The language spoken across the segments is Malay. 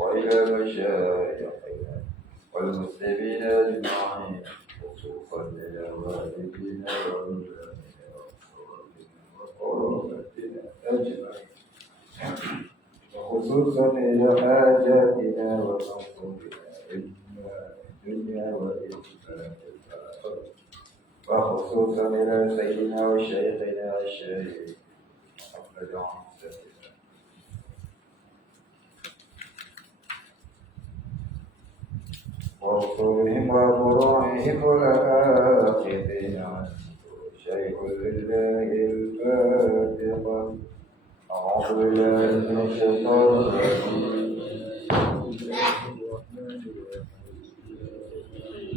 وإلى مشايخنا والمسلمين أجمعين خصوصا إلى والدينا وعلمائنا وقرابتنا أجمعين وخصوصا إلى حاجاتنا ومنصورنا إما الدنيا وإما الآخرة وخصوصا إلى سيدنا وشيخنا الشريف محمد عيسى ورسولهم وفروعهم والآخذين عنه شيء لله الفاتحة أعوذ بالله من الشيطان الرجيم بسم الله الرحمن الرحيم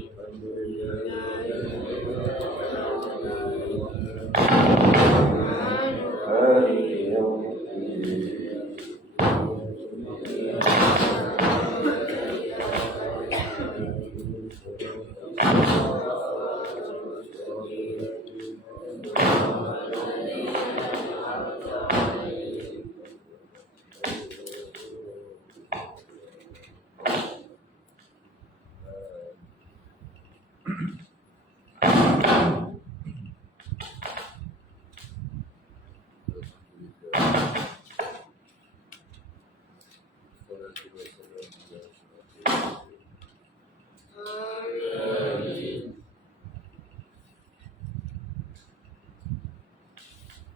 الحمد لله مالك يوم الدين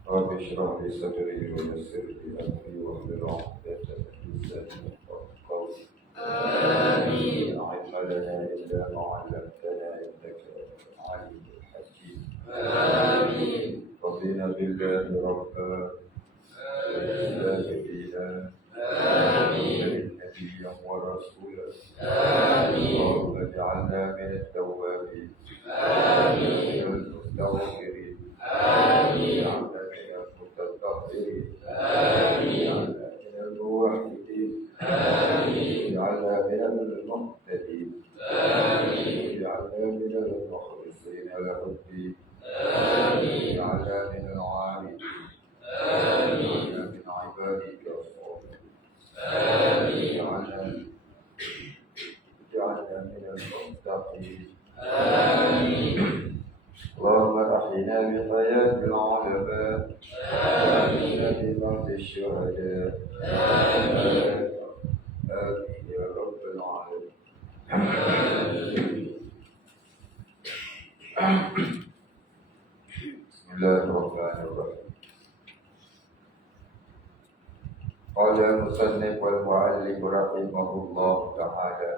رب اشرح لي صدري ويسر لي امري واحلل عقدة من لساني يفقهوا قولي آمين لا علم لنا الا ما علمتنا انك عليم الحكيم آمين رضينا بالله ربا وبالاسلام دينا آمين نبيا ورسولا آمين اللهم اجعلنا من التوابين آمين والمستغفرين آمين آمين من الموحدين آمين اجعلنا من المهتدين آمين اجعلنا من المخلصين له الدين آمين اجعلنا من العابدين آمين من عبادك الصالحين آمين اجعلنا من المتقين آمين اللهم احينا بحياة العلماء آمين بموت الشهداء آمين آمين يا رب العالمين بسم الله الرحمن الرحيم قال المصنف والمؤلف رحمه الله تعالى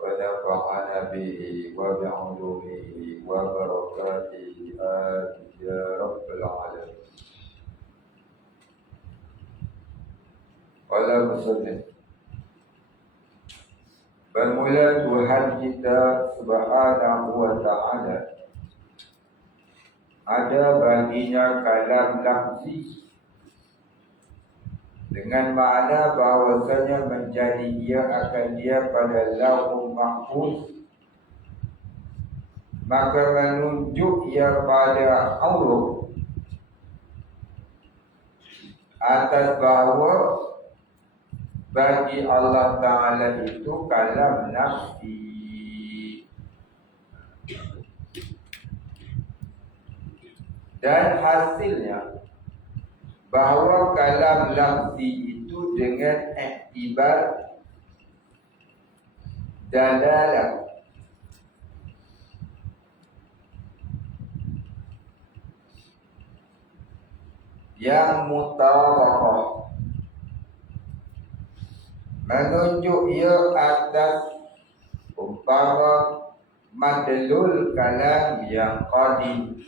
ونفعنا به وبعلومه وبركاته آمين يا رب العالمين. قال المصنف bermula Tuhan kita subhanahu wa ta'ala ada baginya kalam lafzi dengan makna bahawasanya menjadi ia akan dia pada lauhul mahfuz, maka menunjuk ia pada Allah atas bahawa bagi Allah Ta'ala itu kalam nafsi. Dan hasilnya bahawa kalam lafzi itu dengan iktibar dalalah yang mutabaqah, menunjuk ia atas umpama madlul kalam yang qadim,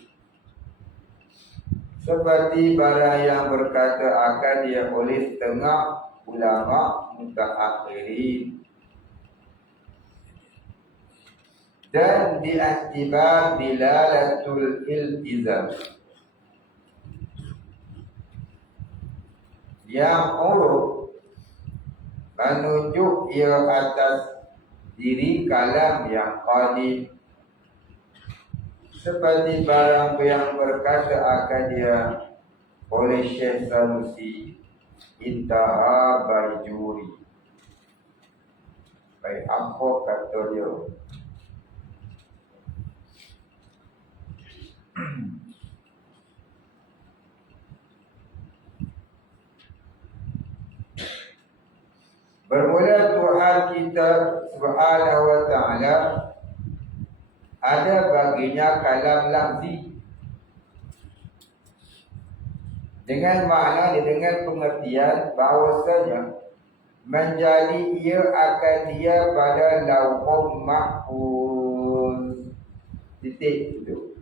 seperti barang yang berkata akan dia oleh setengah ulama mutaakhirin, dan diiktibar dilalatul iltizam yang urut, menunjuk ia atas diri kalam yang qadim, seperti barang yang berkata akan dia oleh Syekh Sanusi, intaha Bajuri, Apa kata dia? Bermula Tuhan kita Subhanahu wa ta'ala ada baginya kalam lafzi dengan makna dengan pengertian bahawasanya menjadi ia akan dia pada lauhul mahfuz. Titik itu.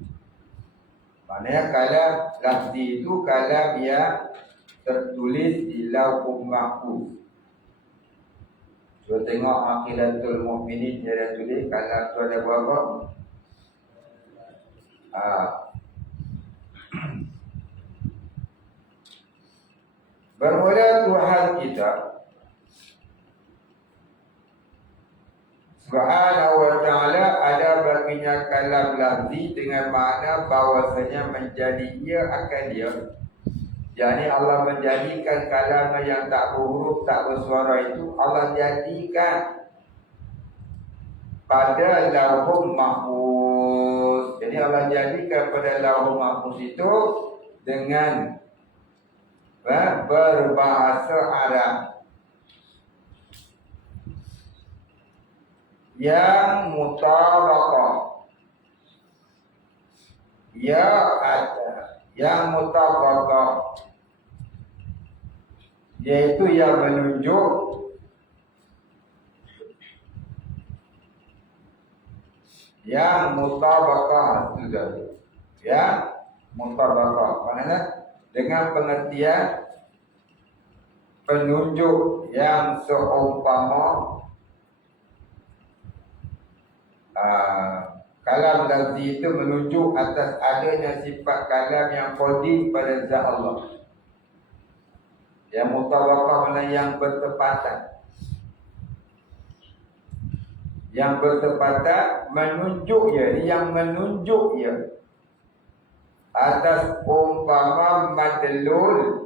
Maknanya kalam lafzi itu kalam yang tertulis di lauhul mahfuz. Cuba tengok Aqidatul Mu'minin dia dah tulis kalam tu ada berapa? Bermula Tuhan kita Subhanahu wa ta'ala ada baginya kalam lafzi dengan makna bahawasanya menjadi ia akan dia. Yani Allah menjadikan kalam yang tak berhuruf, tak bersuara itu Allah jadikan pada lauhul mahfuz. Jadi Allah jadikan pada lauhul mahfuz itu dengan berbahasa Arab yang mutabaqah, yang mutabaqah, yaitu yang menunjuk yang mutabaqah itu ya, mutabaqah maknanya dengan pengertian penunjuk yang seumpama. Kalam lafzi itu menunjuk atas adanya sifat kalam yang qadim pada zat Allah. Yang mutabaqah maknanya yang bertepatan. Yang bertepatan menunjuk ia, yang menunjuk ia atas umpama madlul.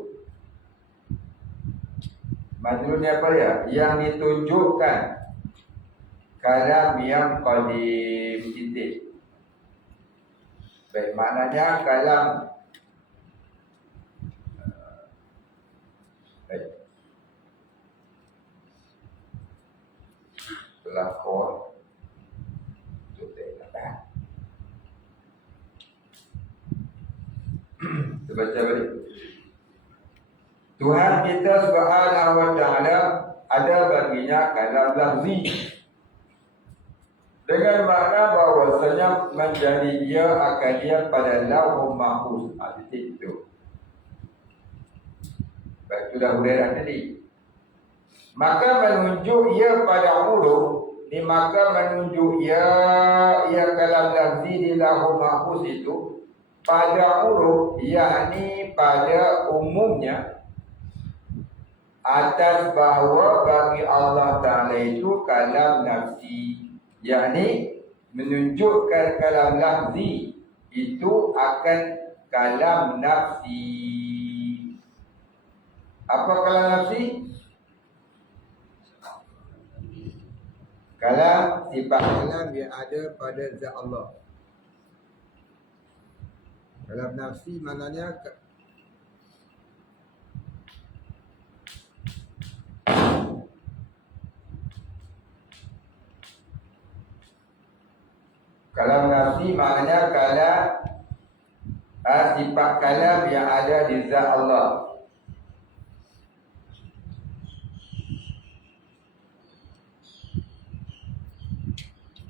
Madlulnya apa ya? Yang ditunjukkan kalam yang qadim. Titik. Baik, maknanya kalam baik. Pelakon tutup kata. Kita baca balik. Tuhan kita Subhanahu wa ta'ala ada baginya kalam lafzi dengan makna bahawasanya menjadi dia akan dia pada lauhul mahfuz. Titik itu. Baik, sudah huraian tadi. Maka menunjuk ia pada huruf, maka menunjuk ia kalam lafzi di lauhul mahfuz itu pada huruf, yakni pada umumnya atas bahawa bagi Allah Ta'ala itu kalam nafsi, yakni menunjukkan kalam lafzi itu akan kalam nafsi. Apa kalam nafsi? Kalam sifat kalam yang ada pada zat Allah. Kalam nafsi maknanya kalam nafsi maknanya kalam sifat kalam yang ada di zat Allah.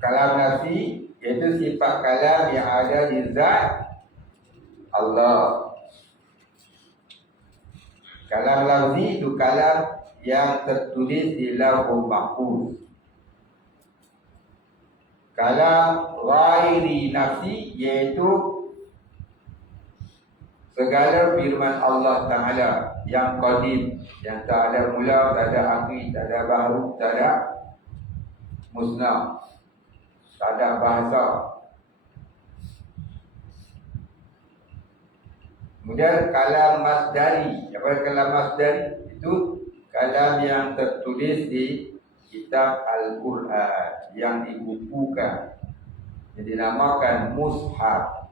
Kalam nafsi iaitu sifat kalam yang ada di zat Allah. Kalam lafzi itu kalam yang tertulis di lauhul mahfuz. Kalam ghairi nafsi iaitu segala firman Allah Ta'ala yang qadim, yang tak ada mula, tak ada akhir, tak ada baru, tak ada musnah, tak ada bahasa. Kemudian kalam masdari. Apa kalam masdari? Itu kalam yang tertulis di kitab Al-Quran yang dibukukan, yang dinamakan mushaf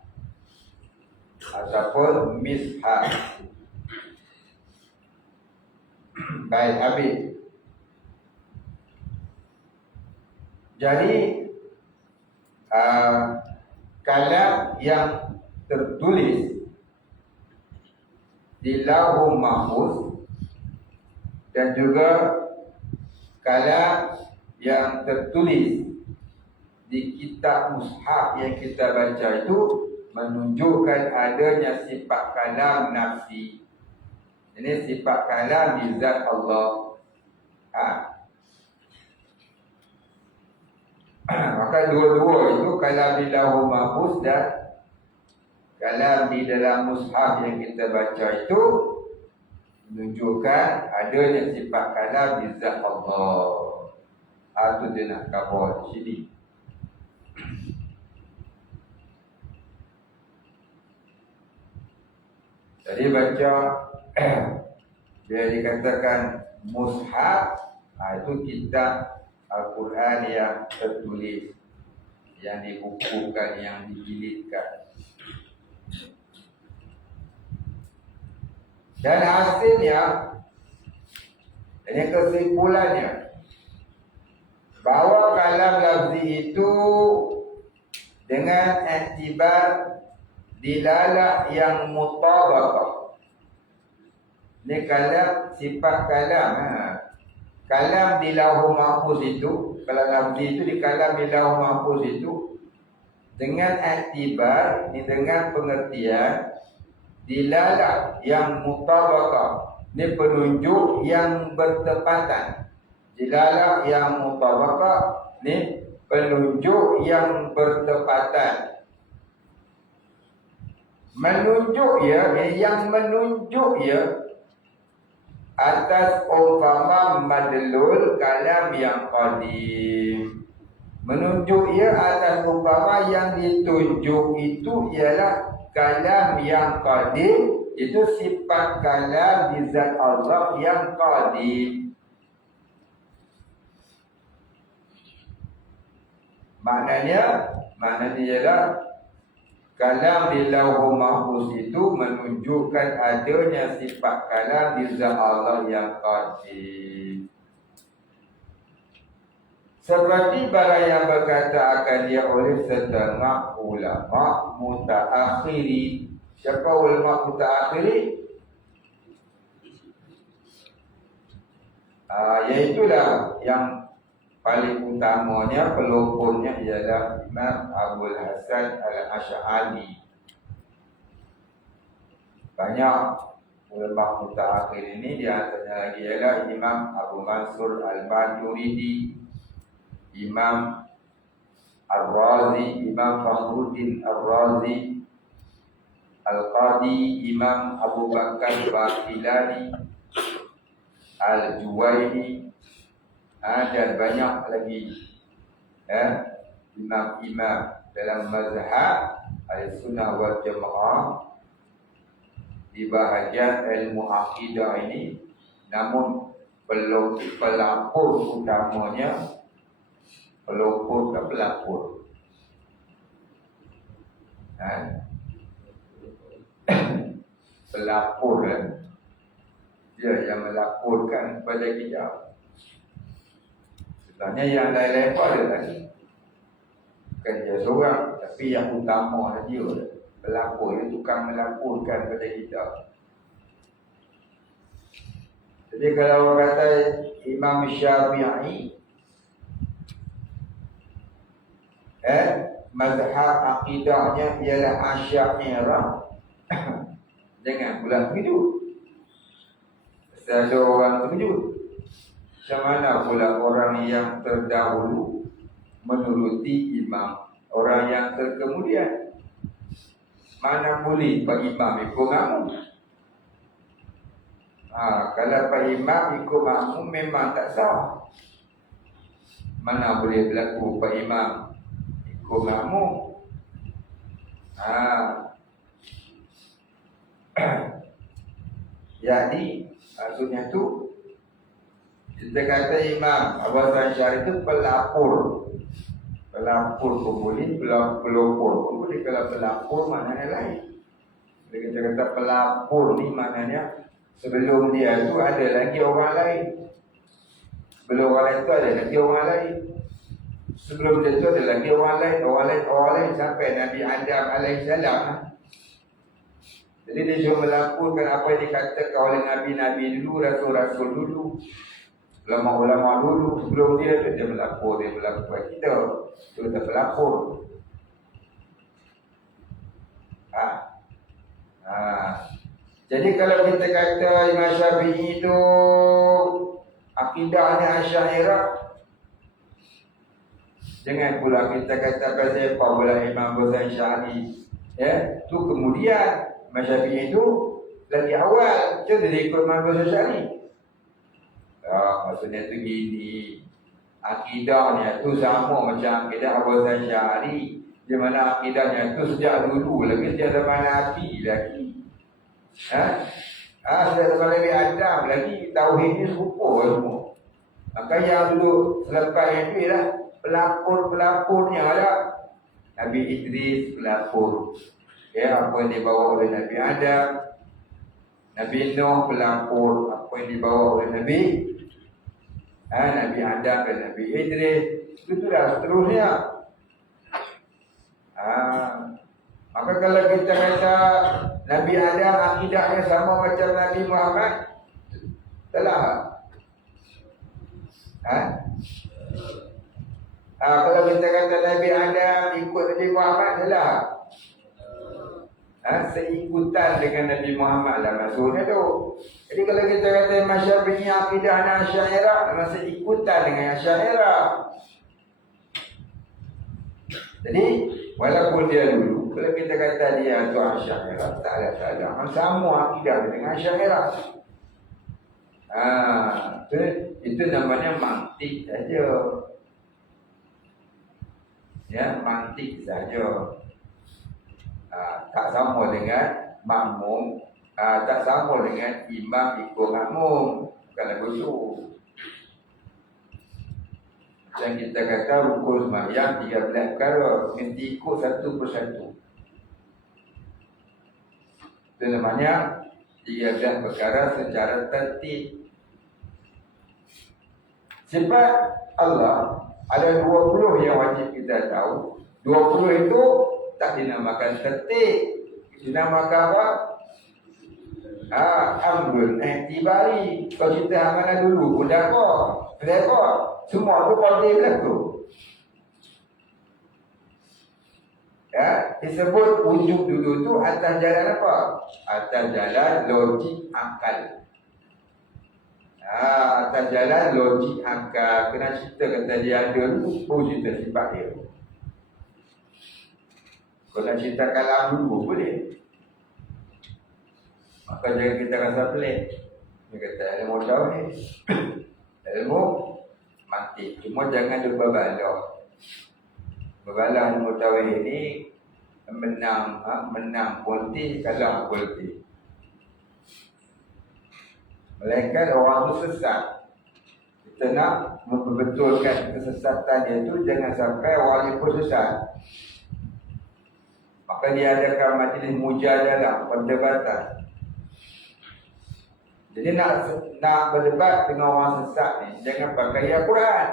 ataupun mishaf. Baik, habis. Jadi kalam yang tertulis di Lauhul Mahfuz dan juga kalam yang tertulis di kitab mushaf yang kita baca itu menunjukkan adanya sifat kalam nafsi. Ini sifat kalam di zat Allah. Maka dua-dua itu kalam di Lauhul Mahfuz dan kalam di dalam mushaf yang kita baca itu menunjukkan adanya sifat kalam di zat Allah. Itu dia nak cover di sini. Jadi baca dia dikatakan mushaf, itu kitab Al-Quran yang tertulis, yang dibukukan, yang dijilidkan. Dan hasilnya, ini kesimpulannya, bahawa kalam lafzi itu dengan iktibar dilalah yang mutabaqah. Ini kalam, sifat kalam. Kalam di Lauhul Mahfuz itu, kalau lafzi itu di kalam di Lauhul Mahfuz itu dengan iktibar, ini dengan pengertian dilalah yang mutabaqah. Ini penunjuk yang bertepatan. Dilalah yang mutabaqah, ini penunjuk yang bertepatan. Menunjuk ya, yang menunjuk ya atas umpama madlul kalam yang qadim. Menunjuk ya atas umpama yang ditunjuk itu ialah kalam yang qadim, itu sifat kalam di zat Allah yang qadim. Maknanya ialah kalam di Lauhul Mahfuz itu menunjukkan adanya sifat kalam di zat Allah yang qadim. Seperti barang yang berkata akan dia oleh setengah ulama mutaakhiri. Siapa ulama mutaakhiri? Iaitulah yang paling utamanya, pelopornya ialah Imam Abul Hasan Al-Asy'ari. Banyak ulama mutaakhir ini, di antaranya lagi ialah Imam Abu Mansur Al-Maturidi, Imam Ar-Razi, Imam Fakhruddin Ar-Razi, Al-Qadi, Imam Abu Bakar Baqilani, Al-Juwaini, dan banyak lagi imam-imam dalam mazhab Ahlussunnah wal Jamaah di bahagian ilmu akidah ini. Namun pelapor utamanya, pelopor ke pelapor, pelapor dia yang melaporkan kepada kita. Sebenarnya yang lain-lain pun ada lagi, bukan dia seorang, tapi yang utama dia pelapor, dia tukang melaporkan kepada kita. Jadi kalau orang kata Imam Syafi'i, mazhab akidahnya ialah Asy'ariyah, jangan pulang begitu. Ada orang terkejut. Macam mana pula orang yang terdahulu menuruti imam, orang yang terkemudian? Mana boleh Pak Imam ikut makmum? Kalau Pak Imam ikut makmum memang tak sah. Mana boleh berlaku Pak Imam ikut makmum? Jadi maksudnya tu Kita kata Imam Abu Hasan Asy'ari itu pelapor. Pelapor pun boleh, pelopor pun boleh. Kalau pelapor maknanya lain. Bila kita kata pelapor ni maknanya sebelum dia tu ada lagi orang lain. Sebelum orang lain tu ada lagi orang lain. Sebelum dia tu ada lagi orang lain sampai Nabi Adam alaihissalam. Jadi dia cuma melaporkan apa yang dikatakan oleh Nabi-Nabi dulu, Rasul-Rasul dulu, ulama-ulama dulu. Sebelum dia tu dia melapor kita. Kita pelapor. Jadi kalau kita kata Imam Syafi'i itu akidahnya Asy'ariyah, jangan pula kita kata siapa pula Imam Abu Hasan Asy'ari. Ya, tu kemudian Imam Syafi'i itu lagi awal dia ikut Imam Abu Hasan Asy'ari. Maksudnya tu gini, akidahnya tu sama macam akidah Abu Hasan Asy'ari. Di mana akidahnya tu sejak dulu lagi sejak zaman Nabi lagi. Sejak zaman Nabi Adam lagi tauhid ni serupa semua. Maka yang dulu selepas itu ialah pelapor-pelapornya ada Nabi Idris pelapor. Ya, apa yang dibawa oleh Nabi Adam. Nabi Nuh pelapor apa yang dibawa oleh Nabi Adam dan Nabi Idris. Itulah seterusnya. Maka kalau kita kata Nabi Adam akidahnya sama macam Nabi Muhammad, telah. Kalau kita kata Nabi Adam ikut Nabi Muhammad, telah. Seikutan dengan Nabi Muhammad lah maksudnya tu. Jadi kalau kita kata Syafi'i akidahnya Asy'ariyah, masa ikutan dengan Asy'ariyah. Jadi walaupun dia dulu, kalau kita kata dia tu Asy'ariyah, tak ada. Sama akidah dengan Asy'ariyah. Itu namanya mantik saja. Ya, mantik saja. Tak sama dengan makmum, tak sama dengan imam ikut makmum. Bukan lagu tu. Yang kita kata rukun sembahyang 13 perkara, mesti ikut satu persatu. Itu namanya 13 perkara secara tertib. Sebab Allah ada 20 yang wajib kita tahu. 20 itu tak dinamakan tertib. Dinamakan apa? Amrun ihtibari. Kalau kita amanah dulu pun dah kok. Semua tu qadri berlaku. Ya, disebut wujud dulu tu atas jalan apa? Atas jalan logik akal. Atas jalan logik akal. Kena cerita kata dia ada tu, baru cerita sifat dia. Kalau nak cerita kalam dulu boleh. Maka jangan kita rasa pelik. Dia kata ilmu tauhid. Ilmu mati. Cuma jangan lupa balah. Berbalah ilmu tauhid ini menang politik, kalah politik. Melainkan orang itu sesat. Kita nak membetulkan kesesatan dia itu, jangan sampai orang itu sesat. Maka diadakan majlis mujadalah, perdebatan. Jadi nak berdebat dengan orang sesat ni, jangan pakai Al-Quran.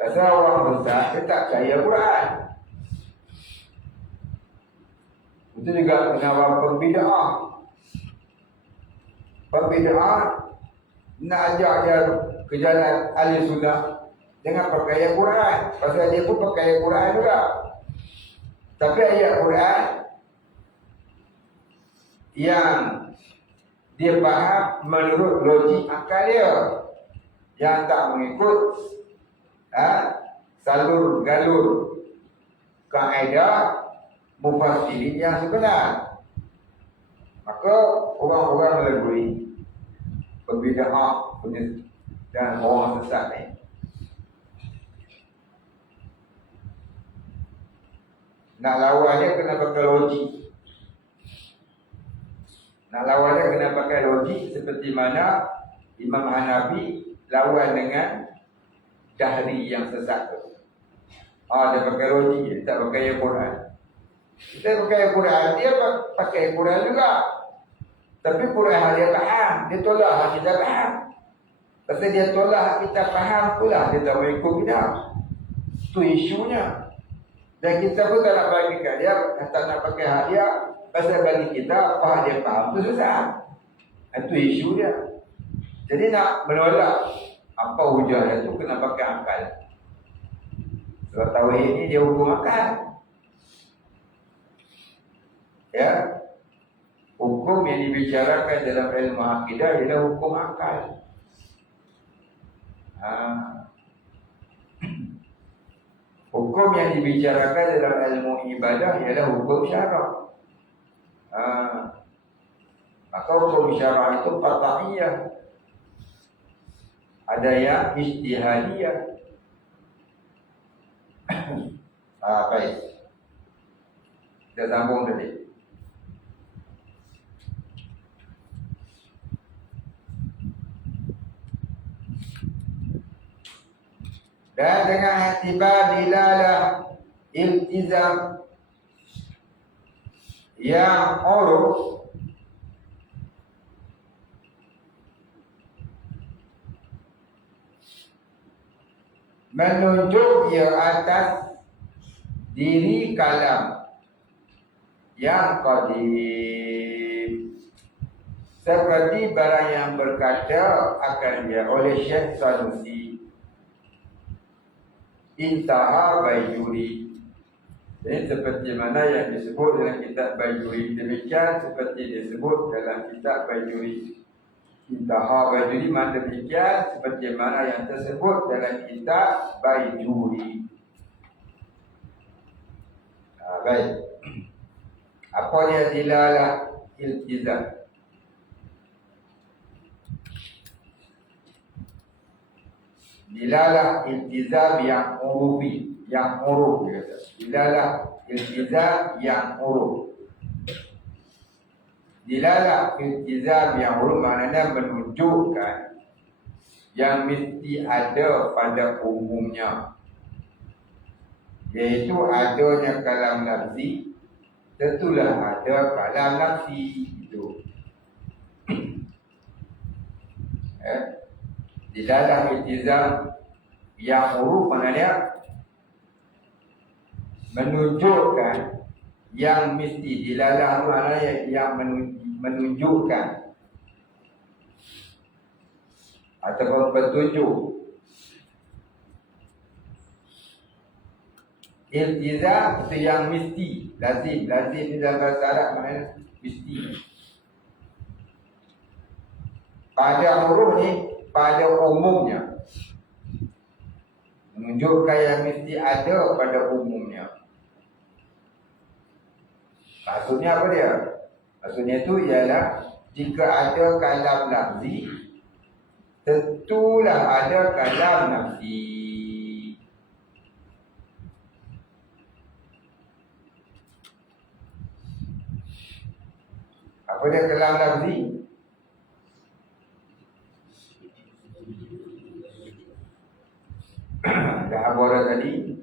Pasal orang sesat, dia tak percaya Al-Quran. Itu juga dengan orang pembida'ah. Pembida'ah nak ajak dia ke jalan ahli sunnah, jangan pakai Al-Quran. Pasal dia pun pakai Al-Quran juga. Tapi ayat Al-Quran yang dia faham menurut logik akal dia, yang tak mengikut salur galur kaedah mufassirin yang sebenar. Maka orang-orang melalui pembida'ah dan orang sesat ni, nak lawannya kena pakai logik. Nak lawan dia kena pakai logik seperti mana Imam Hanafi lawan dengan Dahri yang sesat tu. Dia pakai logik, dia tak pakai Al-Quran. Kita pakai Al-Quran, dia pakai Al-Quran juga. Tapi Quran dia faham, dia tolak hak kita faham. Pasal dia tolak hak kita faham pula, dia tak mau ikut kita. Itu isunya. Dan kita pun tak nak bagi kat dia, tak nak pakai hak dia. Pasal bagi kita, apa hak dia faham tu susah. Itu isu dia. Jadi nak menolak apa hujah dia tu kena pakai akal. Sebab tauhid ni dia hukum akal. Ya. Hukum yang dibicarakan dalam ilmu akidah ialah hukum akal. Hukum yang dibicarakan dalam ilmu ibadah ialah hukum syarak. Maka hukum syarak itu qat'iyah. Ada yang ijtihadiyah. Baik. Kita sambung tadi. Dan dengan i'tibar dilalah iltizam yang uruf menunjuk ia atas diri kalam yang qadim, seperti barang yang berkata akan dia oleh Syekh Sanusi, intaha Baijuri. Jadi seperti mana yang disebut dalam kitab Baijuri, demikian seperti disebut dalam kitab Baijuri. Intaha Baijuri mana demikian seperti mana yang tersebut dalam kitab Baijuri. Baik. Apa dia dilalah iltizam? Dilalah iltizam yang urufi, yang uruf. Dilalah iltizam yang uruf. Dilalah iltizam yang uruf maknanya menunjukkan yang mesti ada pada umumnya, iaitu adanya kalam lafzi, tentulah ada kalam lafzi itu. Di dalam iltizam yang uruf maknanya menunjukkan yang mesti, dilalah maknanya yang menunjukkan ataupun petunjuk. Iltizam itu yang mesti, lazim. Lazim di dalam bahasa Arab maknanya mesti. Pada huruf ni, pada umumnya, menunjukkan yang mesti ada pada umumnya. Maksudnya apa dia? Maksudnya itu ialah jika ada kalam lafzi, tentulah ada kalam nafsi. Apa dia kalam lafzi? Dah abora tadi,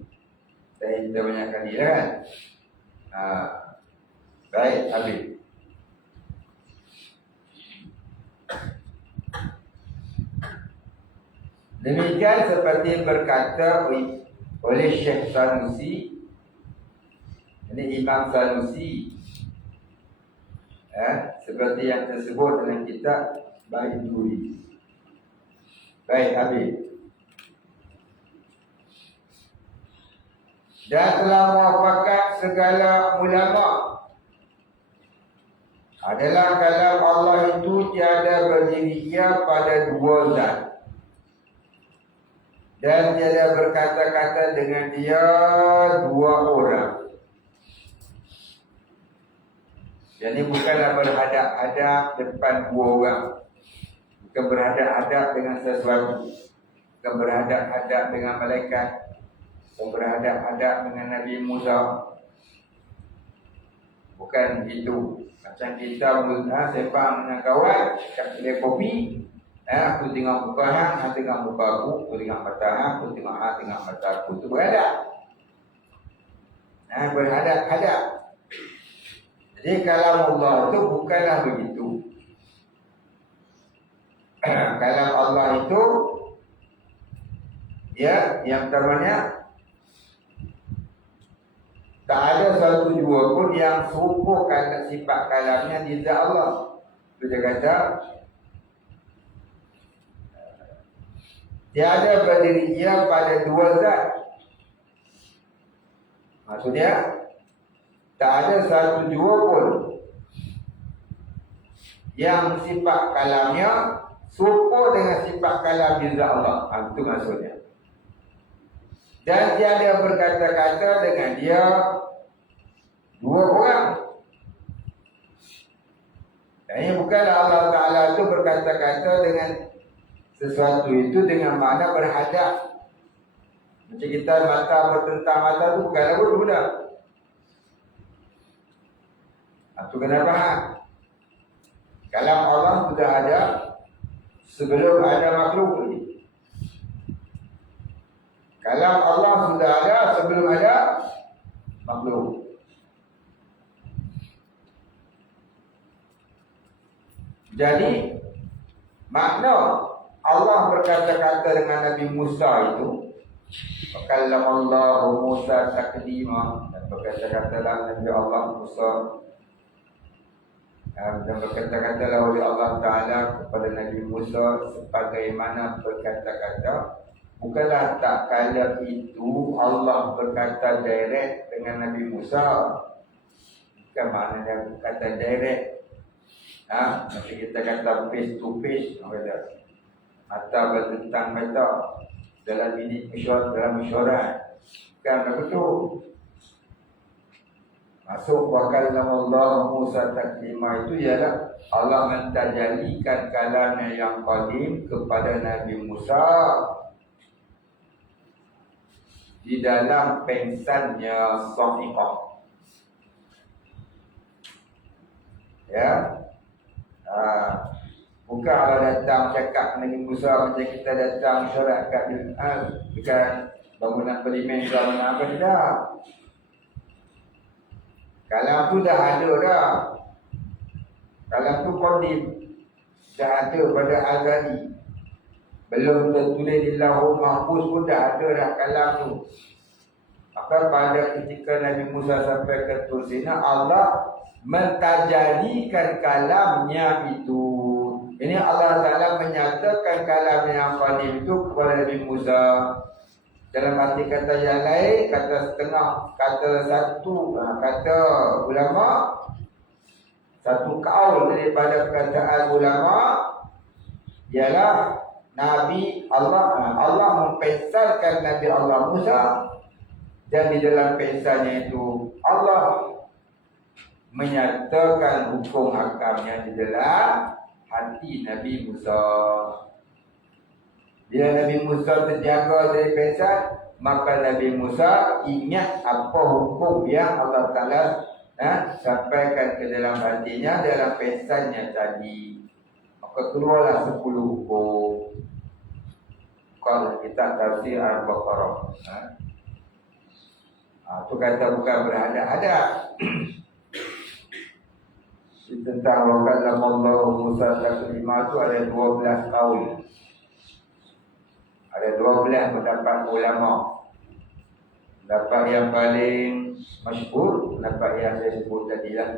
saya cerita banyak kali lah kan. Baik, habis. Demikian seperti berkata oleh Syekh Sanusi, ini Imam Sanusi, seperti yang tersebut dalam kitab Baijuri. Baik, habis. Dan telah muafakat segala ulama adalah kalam Allah itu tiada berdiri ia pada dua zat, dan tiada berkata-kata dengan dia dua orang. Jadi bukanlah berhadap-hadap depan dua orang, bukan berhadap-hadap dengan sesuatu, bukan berhadap-hadap dengan malaikat, bukan berhadap-hadap dengan Nabi Musa. Bukan itu Macam kita sembang dengan kawan kat kedai kopi, aku tengok muka hang tengok muka aku tengok mata hang, aku tengok tengok mata aku, tu berhadap. Berhadap-hadap. Jadi kalam Allah itu bukanlah begitu. Kalam Allah itu ya, yang pertamanya tak ada satu jua pun yang serupa kata sifat kalamnya di zat Allah. Itu dia kata tiada berdiri ia pada dua zat. Maksudnya tak ada satu jua pun yang sifat kalamnya serupa dengan sifat kalam di zat Allah. Itu maksudnya. Dan tiada berkata-kata dengan dia dua orang. Dan ini bukanlah Allah Ta'ala itu berkata-kata dengan sesuatu itu dengan makna berhadap. Macam kita mata bertentang mata itu bukanlah budak. Itu kenapa? Kalam Allah sudah ada sebelum ada makhluk ini. Kalam Allah sudah ada sebelum ada makhluk. Jadi makna Allah berkata-kata dengan Nabi Musa itu, Kallamallahu Musa taklima, dan berkata-katalah Nabi Allah Musa, dan berkata-katalah oleh Allah Ta'ala kepada Nabi Musa sebagaimana berkata-kata. Bukanlah tak kala itu Allah berkata direct dengan Nabi Musa. Bukan maknanya berkata direct. Macam kita kata face to face. Mata bertentang mata dalam bidik mesyuarat. Bukan begitu. Masuk wakallamallahu Musa taklima itu ialah Allah mentajalikan kalamnya yang qadim kepada Nabi Musa di dalam pensannya sahiqah. Ya. Bukan kalau datang cakap Nabi Musa macam kita datang syarat kat bukan bangunan parlimen bangunan apa tidak. Kalam tu dah ada dah. Kalam tu qadim. Dah ada pada azali. Belum tertulis di Lauhul Mahfuz pun dah ada dah kalam tu. Maka pada ketika Nabi Musa sampai ke Tur Sina, Allah mentajalikan kalamnya itu. Ini Allah Ta'ala menyatakan kalam yang qadim itu kepada Nabi Musa. Dalam arti kata yang lain, kata setengah, kata satu, kata ulama, satu kaul daripada perkataan ulama ialah Nabi Allah mempesankan Nabi Allah Musa, dan di dalam pesannya itu Allah menyatakan hukum hakamnya di dalam hati Nabi Musa. Bila Nabi Musa terjaga dari pesan, maka Nabi Musa ingat apa hukum yang Allah Ta'ala sampaikan ke dalam hatinya dalam pesannya tadi. Maka keluarlah 10 hukum. Kalau kita tafsir Al-Baqarah, itu kata bukan berhadap-hadap. Tentang wakallamallahu Musa taklima itu ada 12 kaul. Ada 12 pendapat ulama. Pendapat yang paling masyhur, pendapat yang saya sebut tadi lah.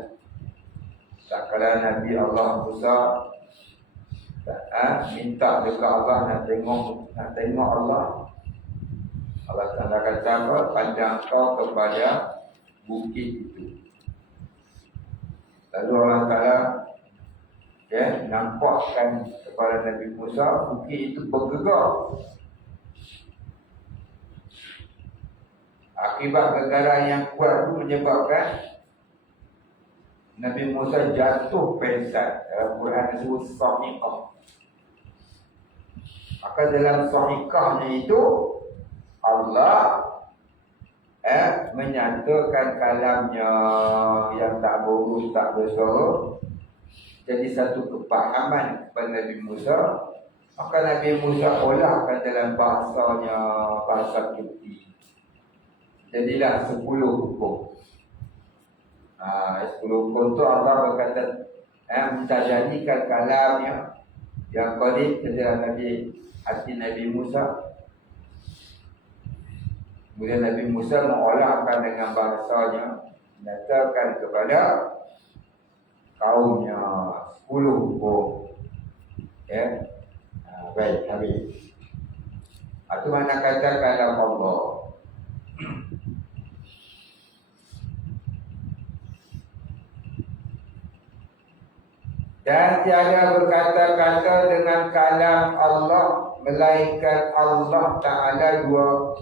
Tak kala Nabi Allah Musa minta dekat Allah nak tengok Allah. Allah Ta'ala kata apa? Pandang kau kepada bukit itu. Lalu Allah Ta'ala nampakkan kepada Nabi Musa bukit itu bergegar. Akibat gegaran yang kuat itu menyebabkan Nabi Musa jatuh pingsan. Dalam Quran disebut sahiqah. Maka dalam sahiqahnya itu Allah menyatakan kalamnya yang tak buruk, tak bersuara, jadi satu kepahaman kepada Nabi Musa. Maka Nabi Musa olahkan dalam bahasanya, bahasa Kipti. Jadilah 10 hukum. 10 hukum tu Allah berkata menjadikan kalamnya yang qarib adalah hati Nabi Musa. Kemudian Nabi Musa mengolahkan dengan bahasanya, menyatakan kepada kaumnya 10 hukum. Ya. Baik, habis. Itu mana kata kalam Allah. Dan tiada berkata-kata dengan kalam Allah melainkan Allah Ta'ala dua.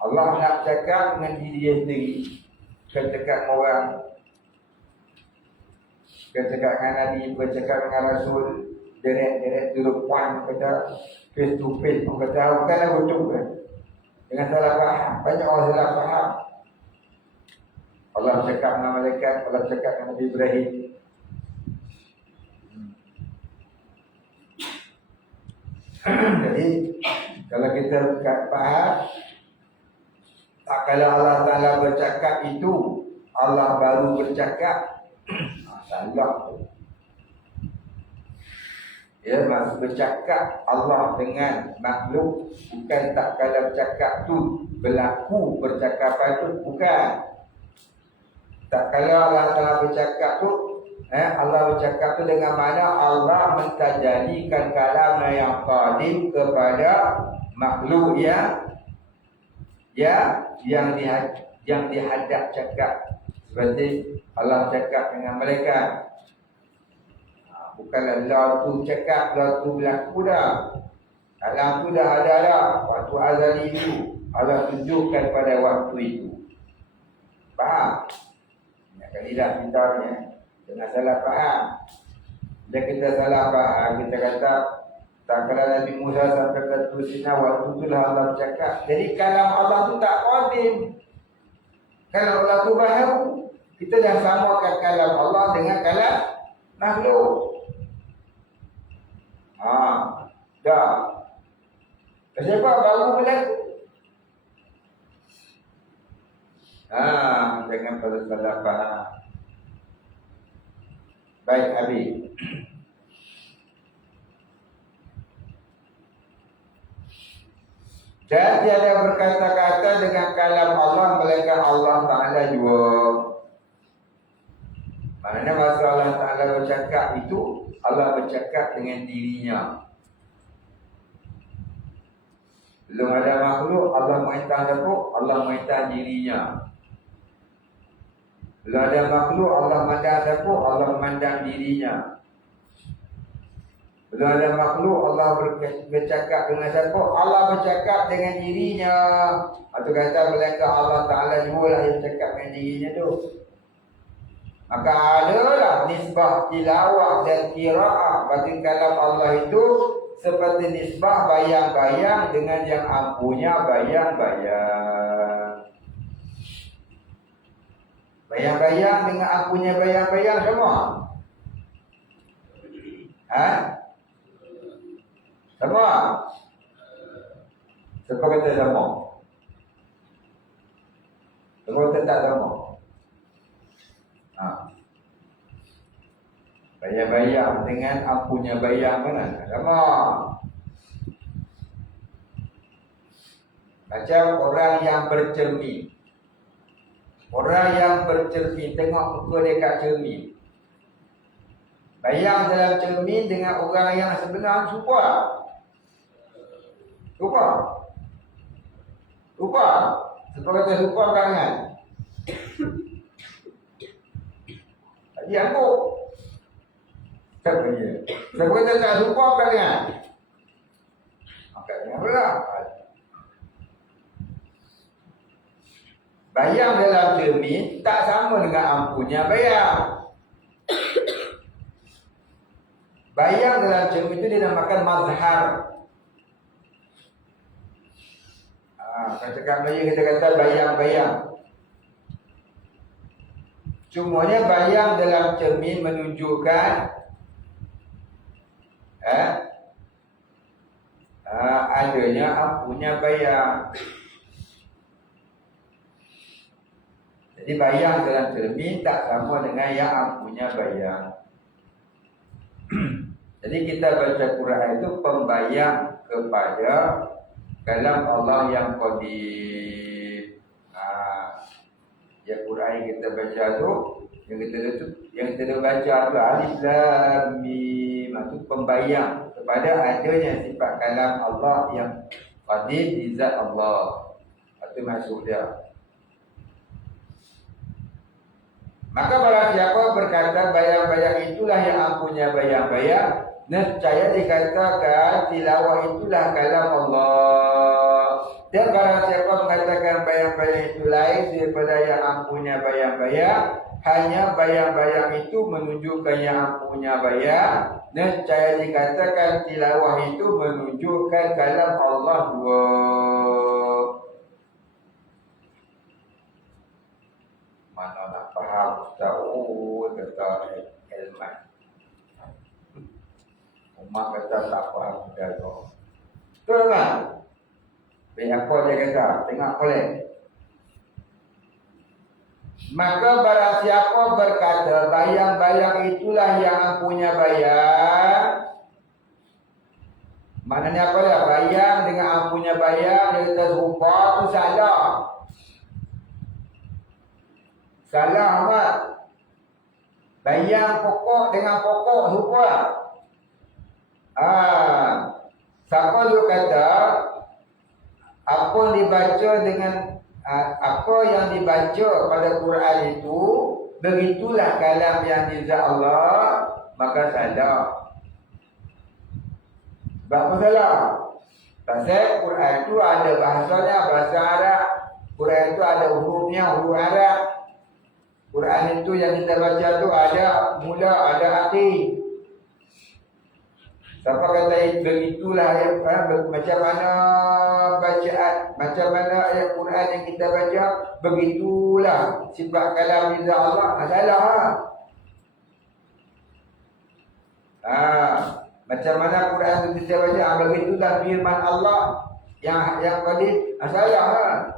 Allah nak cakap dengan diri dia sendiri, cakap dengan orang, cakap dengan Nabi, cakap dengan Rasul, direct duduk puan, kata face to face pun kata, bukanlah betul kan? Dengan salah faham, banyak orang salah faham. Allah cakap dengan malaikat, Allah cakap dengan Nabi Ibrahim. Jadi kalau kita faham, kalau Allah Ta'ala bercakap itu, Allah baru bercakap, salah tu. Ya, maksud bercakap Allah dengan makhluk, bukan tak kalau bercakap tu berlaku percakapan tu, bukan. Tak kalau Allah Ta'ala bercakap tu, Allah bercakap tu dengan mana Allah mentajadikan kalam yang qadim kepada makhluk yang dihadap cakap. Seperti Allah cakap dengan malaikat. Bukanlah Allah tu cakap, Allah tu berlaku dah. Kalam tu dah ada dah. Waktu azali itu Allah tunjukkan pada waktu itu. Faham? Banyak kali dah kita ni jangan salah faham. Bila kita salah faham, kita kata tak kala Nabi Musa sampai ke Tursina, waktu itulah Allah bercakap. Jadi kalam Allah tu tak qadim. Kalam Allah tu baru. Kita dah samakan kalam Allah dengan kalam makhluk. Dah. Kenapa baru berlaku? Jangan pada salah faham. Baik, habis. Dan tiada berkata-kata dengan kalam Allah melainkan Allah Ta'ala jua. Maknanya masa Allah Ta'ala bercakap itu, Allah bercakap dengan dirinya. Belum ada makhluk, Allah mengatakan apa? Allah mengatakan dirinya. Belum ada makhluk, Allah memandang apa? Allah memandang dirinya. Belum ada makhluk, Allah bercakap dengan siapa? Allah bercakap dengan dirinya. Atau kata melainkan Allah Ta'ala juga lah yang bercakap dengan dirinya tu. Maka adalah nisbah tilawah dan kira'ah bagi kalam Allah itu seperti nisbah bayang-bayang dengan yang ampunya bayang-bayang. Bayang-bayang dengan ampunya bayang-bayang semua. Semua. Siapa kata semua? Semua kata tak semua. Bayang-bayang dengan ampunya bayang mana? Sama. Macam orang yang bercermin. Orang yang bercermin, tengok muka dia kat cermin. Bayang dalam cermin dengan orang yang sebenar serupa. Serupa. Serupa. Siapa kata serupa kan? Tadi angguk. Siapa dia? Siapa kata tak serupa kan? Maka dengan belah. Bayang dalam cermin tak sama dengan ampunya bayang. Bayang dalam cermin itu dinamakan mazhar. Kalau cakap Melayu kita kata bayang-bayang. Cumanya bayang dalam cermin menunjukkan adanya ampunya bayang. Jadi bayang dalam cermin tak sama dengan yang ampunya bayang. Jadi kita baca Quran itu pembayang kepada kalam Allah yang qadir. Ya Quran yang kita baca tu, yang kita baca tu alif lam mim, itu pembayang kepada adanya sifat kalam Allah yang qadir di zat Allah. Itu maksud dia. Maka barang siapa berkata bayang-bayang itulah yang ampunya bayang-bayang, nescaya dikatakan tilawah itulah kalam Allah. Dan barang siapa mengatakan bayang-bayang itu lain daripada yang ampunya bayang-bayang, hanya bayang-bayang itu menunjukkan yang ampunya bayang, nescaya dikatakan tilawah itu menunjukkan kalam Allah dua. Mana nak faham Ustaz? Kata Elman. Umat kata tak faham dah tu. Betul kan? Banyak apa dia kata? Tengok boleh. Maka barang siapa berkata bayang-bayang itulah yang ampunya bayang. Maknanya apa ya? Bayang dengan ampunya bayang dia kata serupa tu salah. Salah amat. Bayang pokok dengan pokok serupa. Siapa dia kata apa yang dibaca dengan apa yang dibaca pada Quran itu begitulah kalam yang di zat Allah, maka salah. Sebab apa salah? Pasal Quran itu ada bahasanya, bahasa Arab. Quran itu ada hurufnya, huruf Arab. Quran itu yang kita baca tu ada mula, ada akhir. Siapa kata begitulah macam mana bacaan, macam mana ayat Quran yang kita baca, begitulah sifat kalam di zat Allah. Salah. Macam mana Quran itu kita baca, begitulah firman Allah yang qadir. Salah.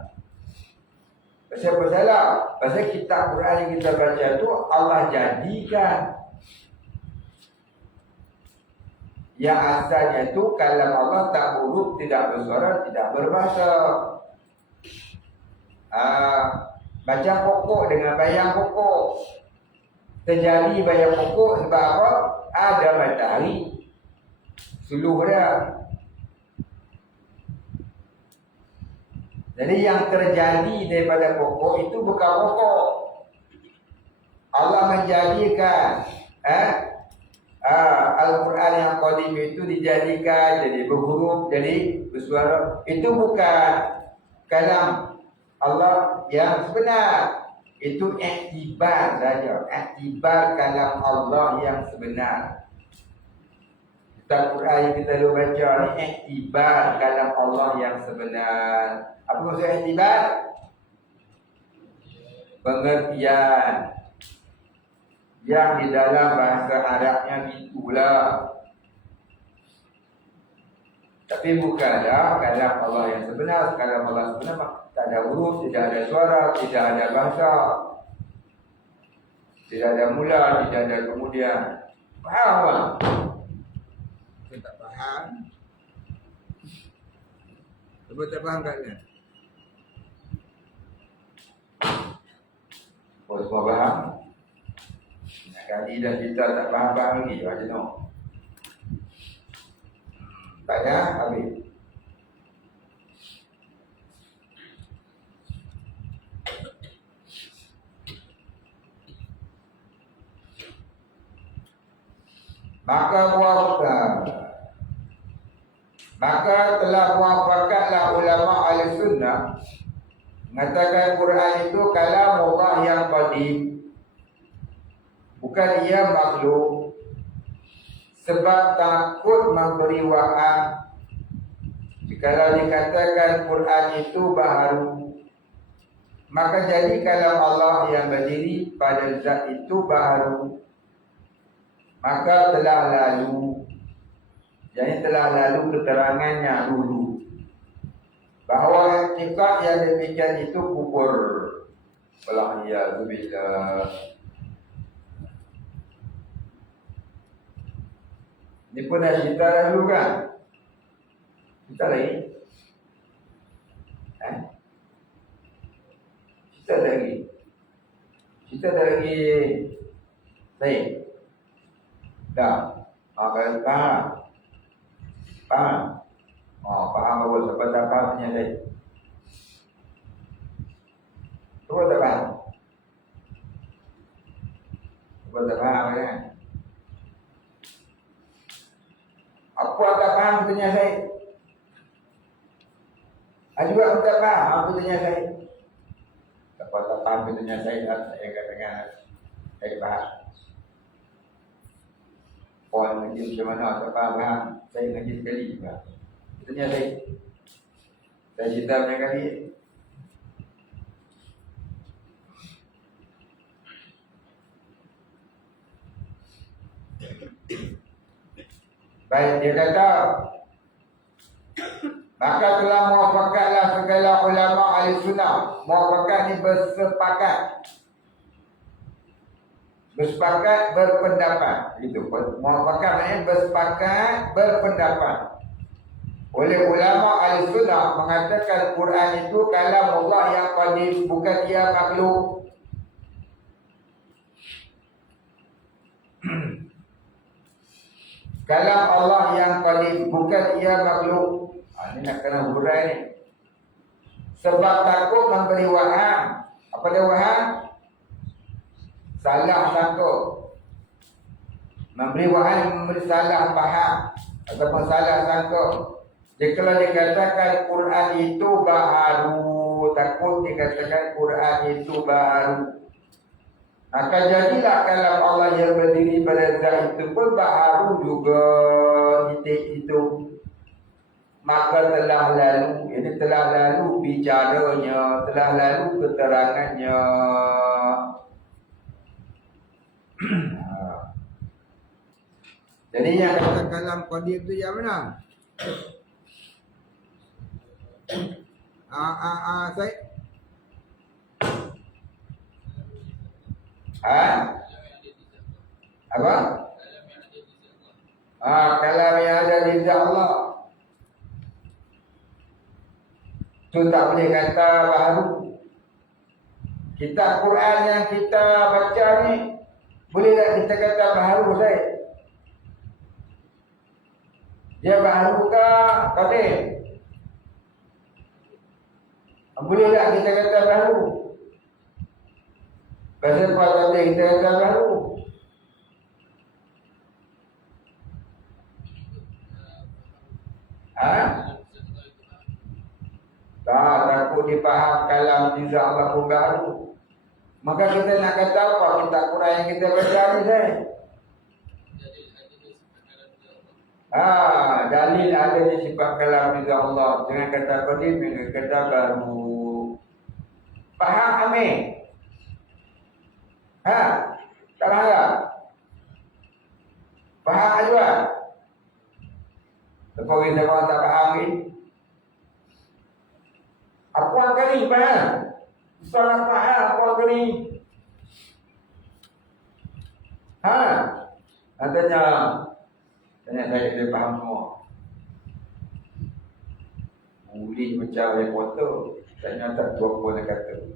Pasal apa salah? Pasal kitab Quran yang kita baca tu Allah jadikan. Yang asalnya itu kalam Allah tak huruf, tidak bersuara, tidak berbahasa. Macam pokok dengan bayang pokok. Terjadi bayang pokok sebab apa? Ada matahari. Suluh dia. Jadi yang terjadi daripada pokok itu bukan pokok. Allah menjadikan Al-Quran yang qadim itu dijadikan jadi berhuruf, jadi bersuara. Itu bukan kalam Allah yang sebenar. Itu iktibar saja. Iktibar kalam Allah yang sebenar. Kitab Quran yang kita lalu baca ni iktibar kalam Allah yang sebenar. Apa maksud iktibar? Pengertian yang di dalam bahasa Arabnya gitulah. Tapi bukanlah kalam Allah yang sebenar. Kalam Allah sebenar tak ada huruf, tidak ada suara, tidak ada bahasa, tidak ada mula, tidak ada kemudian. Faham tak? Saya tak faham. Cuba tak faham kat ni. Oh, semua faham? Kali dah kita tak faham-faham lagi macam tu. Tak ya? Habis. Maka telah muafakatlah ulama Ahlussunnah mengatakan Quran itu kalam Allah yang qadim. Bukan ia makhluk. Sebab takut memberi wa'ad Kalau dikatakan Quran itu baharu, maka jadi kalam Allah yang berdiri pada zat itu baharu, maka telah lalu. Jadi telah lalu keterangannya dulu bahawa iktikad yang demikian itu kufur. Waliyadzubillah. Ini pun dah cerita dahulu kan? Cerita lagi? Cerita lagi? Cerita lagi? Baik. Dah. Kalau faham? Faham? Oh, faham bagus. Siapa tak faham punya saya? Siapa tak faham? Siapa tak faham kan? Apa tak faham punya saya? Juga aku tak faham apa punya saya? Siapa tak faham punya saya katakan saya faham. Orang ngaji macam mana tak faham? Saya ngaji sekali juga. Tanya saya cerita banyak kali. Baik, dia kata, maka telah muafakatlah segala ulama ahli sunnah. Muafakat ni bersepakat. Bersepakat berpendapat. Itu. Muafakat maknanya bersepakat berpendapat. Oleh ulama ahli sunnah mengatakan Quran itu kalam Allah yang qadim, bukan dia makhluk. Kalam Allah yang qadim, bukan ia makhluk. Ini nak kena hurai ni. Sebab takut memberi waham. Apa dia waham? Salah sangka. Memberi waham, memberi salah faham ataupun salah sangka. Jadi kalau dikatakan Quran itu baharu, takut dikatakan Quran itu baharu. Maka jadilah kalam Allah yang berdiri pada zat itu pun baharu juga titik itu. Maka telah lalu, ini telah lalu bicaranya, telah lalu keterangannya. Jadi yang kata kalam qadim itu yang mana? Saya apa? Kalam yang ada di zat Allah. Itu tak boleh kata baharu. Kitab Quran yang kita baca ni, boleh tak kita kata baharu saya? Dia baharu ke qadim? Boleh tak kita kata baharu? Pasal apa tak boleh kita kata baharu? Tak, takut dipaham kalam Jiza Allah pun baharu. Maka kita nak kata apa? Kitab Quran yang kita baca ni saya. Dalil ada di sifat kalam Jiza Allah. Jangan kata qadim, jangan kata baru. Faham Amin? Tak faham tak? Faham Azwan? Lepas kita orang tak faham ni. Apa kali faham? Salah faham apa kali? Tanya saya dia faham semua. Muli macam reporter. Tanya tak dua pun nak kata.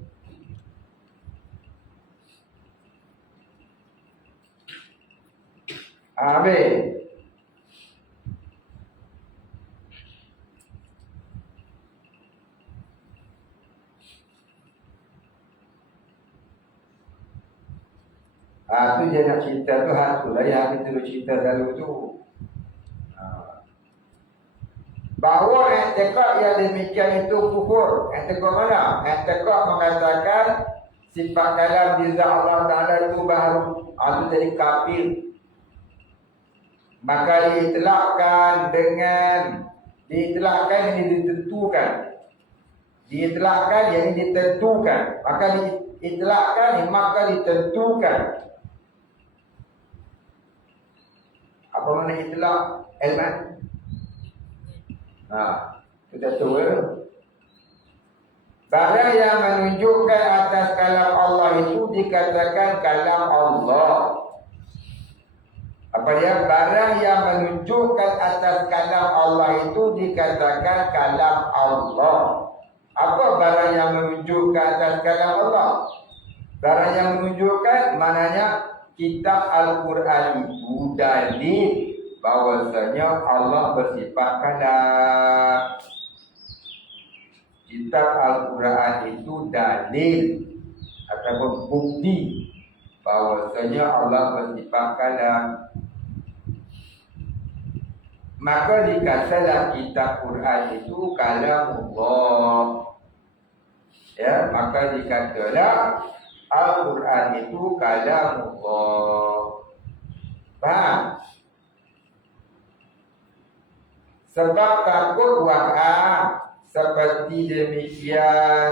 Habis. Tu dia nak cerita tu tu lah yang kita dulu cerita selalu tu. Bahawa i'tikad yang demikian itu kufur. I'tikad mana? I'tikad mengatakan sifat kalam di zat Allah Ta'ala itu baharu. Itu jadi kafir. Maka ditelakkan dengan Diitlakkan yang ditentukan. Diitlakkan yang ditentukan. Maka diitlakkan maka ditentukan. Apa makna itlak? Ilman? Kita tahu ya. Barang yang menunjukkan atas kalam Allah itu dikatakan kalam Allah. Apa dia? Barang yang menunjukkan atas kalam Allah itu dikatakan kalam Allah. Apa barang yang menunjukkan atas kalam Allah? Barang yang menunjukkan maknanya kitab Al-Quran itu dalil bahwasanya Allah bersifat kalam. Kitab Al-Quran itu dalil ataupun bukti bahwasanya Allah bersifat kalam. Maka dikatalah kitab Quran itu kalam Allah. Ya, maka dikatalah Al-Quran itu kalam Allah. Faham? Sebab takut waqa'ah seperti demikian.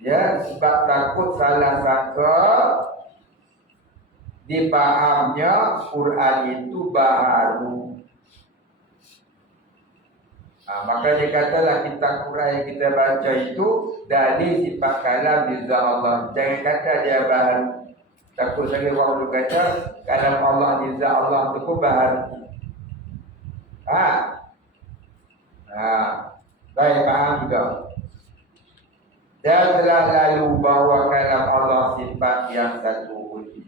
Ya, sebab takut salah sangka dipahamnya Quran itu baharu. Maka dia katalah kitab Quran yang kita baca itu dari sifat kalam di zat Allah. Jangan kata dia baharu. Takut saya waktu kata kalam Allah di zat Allah itu pun baharu. Baik, faham juga. Dan telah lalu bahawa kalam Allah sifat yang satu wujud.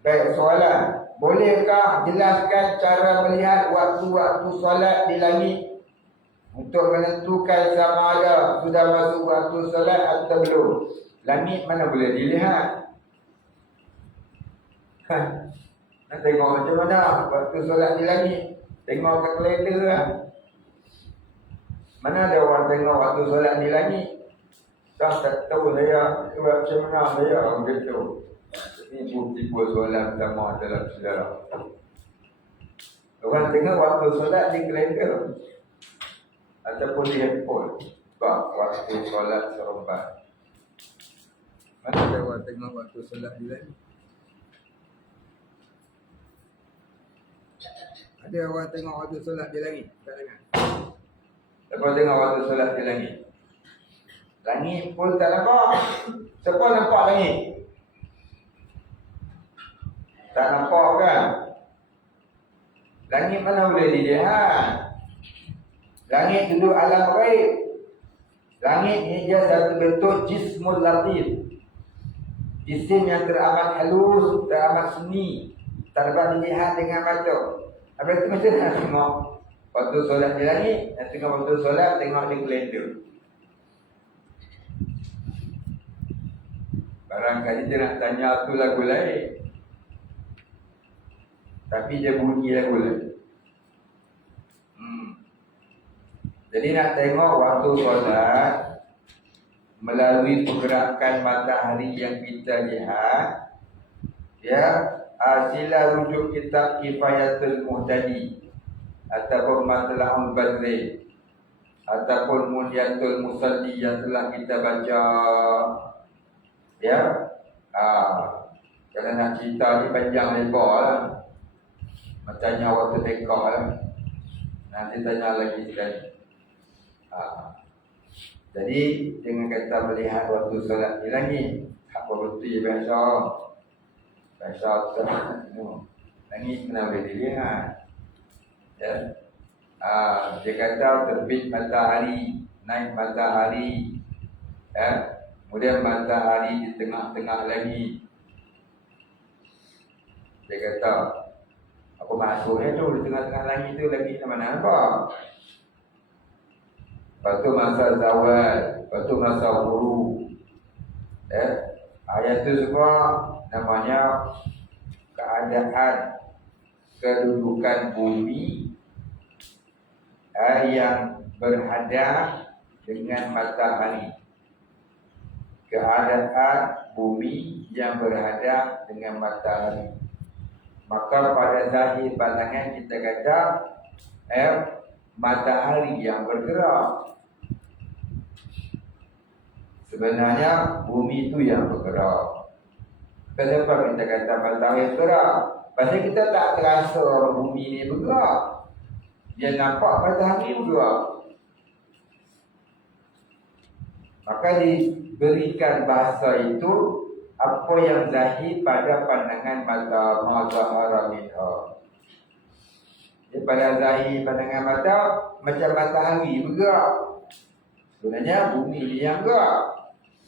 Baik, soalan. Bolehkah jelaskan cara melihat waktu-waktu solat di langit untuk menentukan sama ada sudah masuk waktu solat atau belum? Langit mana boleh dilihat? Nak tengok macam mana waktu solat di langit? Tengok kat kalender lah. Mana ada orang tengok waktu solat di langit? Tak tahu saya macam mana saya begitu. Ini bukti solat sama dalam sejarah. Orang tengok waktu solat di kalender ataupun di handphone. Sebab waktu solat serempat. Mana ada orang tengok waktu solat di langit? Ada orang tengok waktu solat di langit? Tak dengar. Siapa tengok waktu solat di langit? Langit pun tak nampak. Siapa nampak langit? Tak nampak kan? Langit mana boleh dilihat? Langit duduk alam ghaib. Langit ni dia satu bentuk jismul latif. Jisim yang teramat halus, teramat seni. Tak dapat dilihat dengan mata. Apa itu macam nak tengok waktu solat di langit? Nak tengok waktu solat, tengok di kalender. Barangkali dia nak tanya tu lagu lain, tapi dia bunyi lagu lain. Jadi nak tengok waktu solat melalui pergerakan matahari yang kita lihat, ya, sila rujuk kitab Kifayatul Muhtadi ataupun Matla'ul Badri ataupun Munyatul Musalli yang telah kita baca. Ya, kalau nak cerita ni panjang lebar lah. Macamnya waktu tekok lah. Nanti tanya lagi sekali. Jadi dengan kata melihat waktu solat di langit, apa betul biasa? Biasa langit mana boleh dilihat. Ya. Dia kata terbit matahari, naik matahari, ya. Kemudian matahari di tengah-tengah langit. Dia kata, apa maksudnya tu di tengah-tengah langit tu langit mana nampak? Lepas tu masa zawal, lepas tu masa huru. Ayat tu semua namanya keadaan kedudukan bumi yang berhadap dengan matahari. Keadaan bumi yang berhadap dengan matahari. Maka pada zahir pandangan kita kata matahari yang bergerak. Sebenarnya bumi itu yang bergerak. Kenapa kita kata matahari bergerak? Pasal kita tak terasa bumi ni bergerak. Dia nampak matahari bergerak. Maka diberikan bahasa itu apa yang zahir pada pandangan mata mazhar minha. Pada zahir pandangan mata macam matahari bergerak. Sebenarnya bumi ni yang bergerak.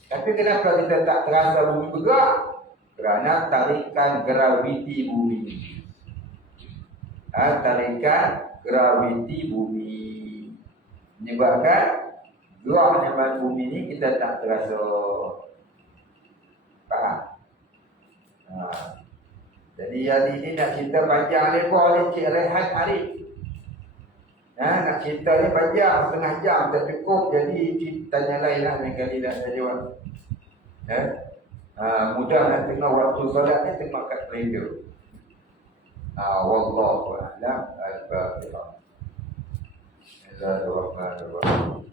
Tapi kenapa kita tak terasa bumi bergerak? Kerana tarikan graviti bumi. Tarikan graviti bumi menyebabkan geraknya bumi ni kita tak terasa. Faham? Jadi hari ini nak cerita panjang lebar ni Cik Rehan Arif. Nak cerita ni panjang, setengah jam tak cukup. Jadi ceritanya lain lah, lain kali dah saya jawab. Mudah nak tengok waktu solat ni, tengok kat radio. Wallahu a'lam. Al-Fatihah. Bismillahirrahmanirrahim.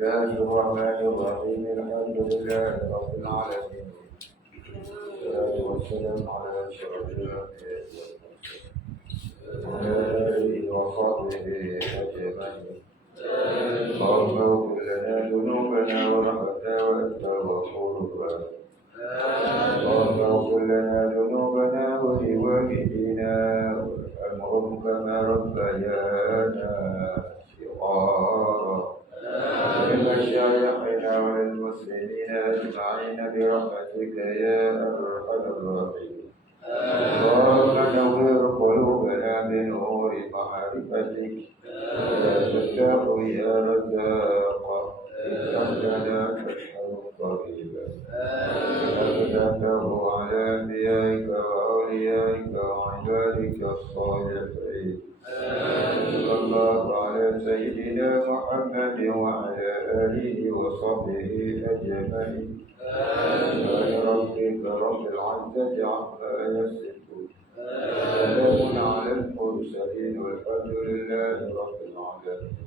Bismillahirrahmanirrahim. Alhamdulillahi rabbil alamin. Wassalatu wassalamu ala asyrafil anbiya'i wal mursalin wa ala alihi wa sahbihi ajma'in. Allahumma ighfir lana dhunubana warhamna wa anta ghafurur rahim. Allahumma ighfir lana dhunubana wa liwalidina warhamhum kama rabbayana shighara. ولمشايخنا وللمسلمين أجمعين برحمتك يا أرحم الراحمين. اللهم نور قلوبنا بنور معرفتك ولا تفتح يا رزاق افتح لنا فتحا قريبا فتحته على أنبيائك وأوليائك وعبادك الصالحين. صلى الله على سيدنا محمد وعلى آله وصحبه أجمعين. سبحان ربك رب العزة عما يصفون، سلام على المرسلين والحمد لله رب العالمين.